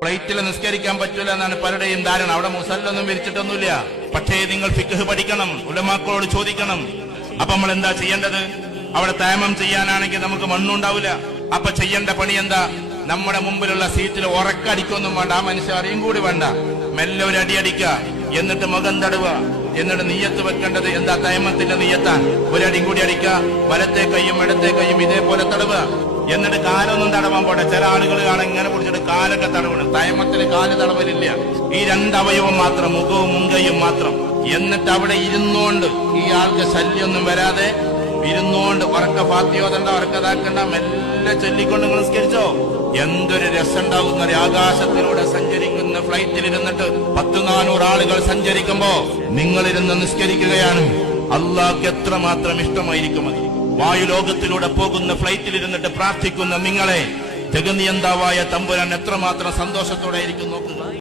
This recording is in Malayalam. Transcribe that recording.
ഫ്ലൈറ്റിൽ നിസ്കരിക്കാൻ പറ്റൂല എന്നാണ് പലരുടെയും ധാരണ. അവിടെ മുസല്ലൊന്നും വിരിച്ചിട്ടൊന്നുമില്ല. പക്ഷേ നിങ്ങൾ ഫിഖ് പഠിക്കണം ഉലമാക്കളോട് ചോദിക്കണം. അപ്പൊ നമ്മൾ എന്താ ചെയ്യേണ്ടത്? അവിടെ തേമം ചെയ്യാനാണെങ്കിൽ നമുക്ക് മണ്ണുണ്ടാവില്ല. അപ്പൊ ചെയ്യേണ്ട പണി എന്താ? നമ്മുടെ മുമ്പിലുള്ള സീറ്റിൽ ഉറക്കടിക്കൊന്നും വേണ്ട ആ മനുഷ്യ അറിയും കൂടി വേണ്ട. മെല്ലെ ഒരു അടി അടിക്കുക എന്നിട്ട് മുഖം തടവുക. എന്നിട്ട് നീയത്ത് വെക്കേണ്ടത് എന്താ? തയമത്തിന്റെ നീയത്താൻ ഒരടി കൂടി അടിക്കുക. വലത്തെ കൈയും ഇടത്തെ കൈയും ഇതേപോലെ തടവുക. എന്നിട്ട് കാലൊന്നും തടവാൻ പോട്ടെ ചില ആളുകൾ കാണാൻ ഇങ്ങനെ പിടിച്ചിട്ട് കാലൊക്കെ തടവണം തയമത്തിൽ കാൽ തടവലില്ല. ഈ രണ്ടവയവം മാത്രം മുഖവും മുങ്കയും മാത്രം. എന്നിട്ട് അവിടെ ഇരുന്നോണ്ട് ഈ ആൾക്ക് ശല്യമൊന്നും വരാതെ ഇരുന്നോണ്ട് ഉറക്ക ഫാത്തിയോതണ്ട ഉറക്കതാക്കണ്ട മെല്ലെ ചൊല്ലിക്കൊണ്ട് നിങ്ങൾ നിസ്കരിച്ചോ? എന്തൊരു രസമുണ്ടാകുന്ന ആകാശത്തിലൂടെ സഞ്ചരിക്കുന്ന ഫ്ലൈറ്റിൽ ഇരുന്നിട്ട് പത്ത് നാനൂറ് ആളുകൾ സഞ്ചരിക്കുമ്പോ നിങ്ങളിരുന്ന് നിസ്കരിക്കുകയാണ്. അള്ളാഹ് എത്രമാത്രം ഇഷ്ടമായിരിക്കും അത്? വായുലോകത്തിലൂടെ പോകുന്ന ഫ്ലൈറ്റിലിരുന്നിട്ട് പ്രാർത്ഥിക്കുന്ന നിങ്ങളെ ജഗനിയന്താവായ തമ്പുരാൻ എത്രമാത്രം സന്തോഷത്തോടെ ആയിരിക്കും നോക്കുക?